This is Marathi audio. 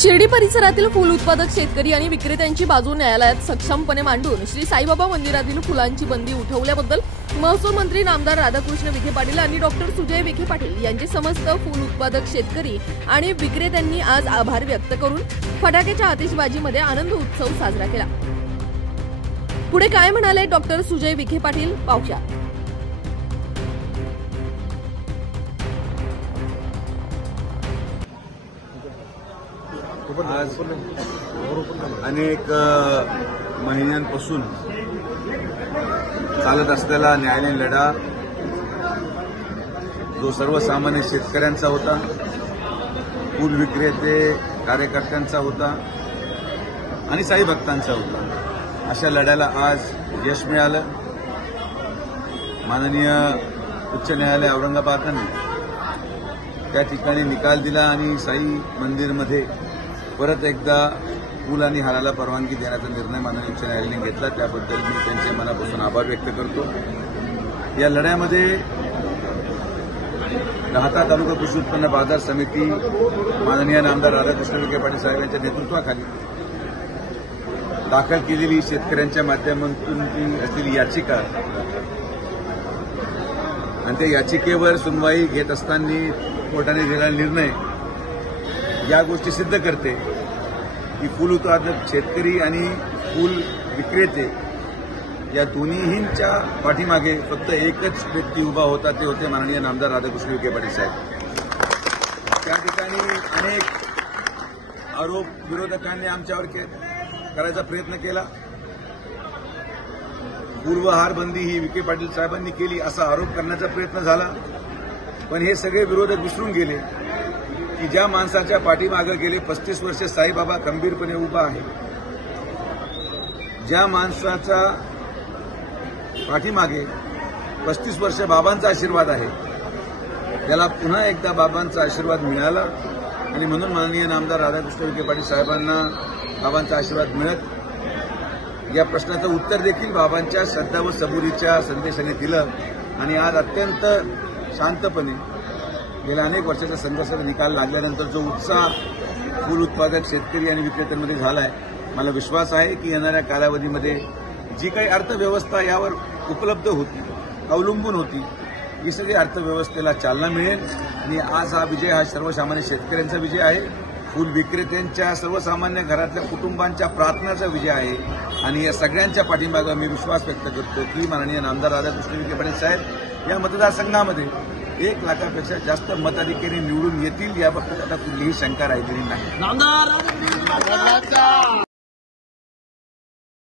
शिर्डी परिसरातील फूल उत्पादक शेतकरी आणि विक्रेत्यांची बाजू न्यायालयात सक्षमपणे मांडून श्री साईबाबा मंदिरातील फुलांची बंदी उठवल्याबद्दल महसूल मंत्री नामदार राधाकृष्ण विखे पाटील आणि डॉक्टर सुजय विखे पाटील यांचे समस्त फूल उत्पादक शेतकरी आणि विक्रेत्यांनी आज आभार व्यक्त करून फटाक्याच्या आतिषबाजीमध्ये आनंद उत्सव साजरा केला। पुढे काय म्हणाले डॉक्टर सुजय विखे पाटील पाहुया। आज अनेक महिन्यांपासून चालत असलेला न्यायालयीन लढा जो सर्वसामान्य शेतकऱ्यांचा होता, फूल विक्रेते कार्यकर्त्यांचा होता आणि साई भक्तांचा होता, अशा लढ्याला आज यश मिळालं। माननीय उच्च न्यायालय औरंगाबादने त्या ठिकाणी निकाल दिला आणि साई मंदिरमध्ये परत एकदा फूल आणि हाराला परवानगी देण्याचा निर्णय माननीय उच्च न्यायालयाने घेतला। त्याबद्दल मी त्यांचे मनापासून आभार व्यक्त करतो। या लढ्यामध्ये राहता तालुका कृषी उत्पन्न बाजार समिती माननीय नामदार राधाकृष्ण विखे पाटील साहेब यांच्या नेतृत्वाखाली दाखल केलेली शेतकऱ्यांच्या माध्यमातून असलेली याचिका आणि त्या याचिकेवर सुनवाई घेत असताना कोर्टाने दिलेला निर्णय या गोष्टी सिद्ध करते की फूल उत्पादक शेतकरी आणि फूल विक्रेते या दोन्हींच्या पाठीमागे फक्त एकच व्यक्ती उभा होता, ते होते माननीय नामदार राधाकृष्ण विखे पाटील साहेब। त्या ठिकाणी अनेक आरोप विरोधकांनी आमच्यावर करायचा प्रयत्न केला। पूर्वहार बंदी ही विखे पाटील साहेबांनी केली असा आरोप करण्याचा प्रयत्न झाला, पण हे सगळे विरोधक विसरून गेले की ज्या माणसाच्या पाठीमागे गेले 35 वर्षे साईबाबा खंबीरपणे उभा आहे, ज्या माणसाचा पाठीमागे 35 वर्ष बाबांचा आशीर्वाद आहे, त्याला पुन्हा एकदा बाबांचा आशीर्वाद मिळाला आणि म्हणून माननीय नामदार राधाकृष्ण विखे पाटील साहेबांना बाबांचा आशीर्वाद मिळत या प्रश्नाचं उत्तर देखील बाबांच्या श्रद्धा व सबुरीच्या संदेशाने दिलं आणि आज अत्यंत शांतपणे गेल्या अनेक वर्षाच्या संघर्षाचा निकाल लागल्यानंतर जो उत्साह फूल उत्पादक शेतकरी आणि विक्रेत्यांमध्ये झाला आहे, मला विश्वास आहे की येणाऱ्या कालावधीमध्ये जी काही अर्थव्यवस्था यावर उपलब्ध होती, अवलंबून होती, ही सगळी अर्थव्यवस्थेला चालना मिळेल आणि आज हा विजय हा सर्वसामान्य शेतकऱ्यांचा विजय आहे, फूल विक्रेत्यांच्या सर्वसामान्य घरातल्या कुटुंबांच्या प्रार्थनाचा विजय आहे आणि या सगळ्यांच्या पाठीमागे मी विश्वास व्यक्त करतो की माननीय नामदार राधाकृष्ण विखे पाटील साहेब या मतदारसंघामध्ये 1 लाखापेक्षा जास्त मताधिकारी निवडून येतील, याबाबतीत आता कुठलीही शंका राहिलेली नाही।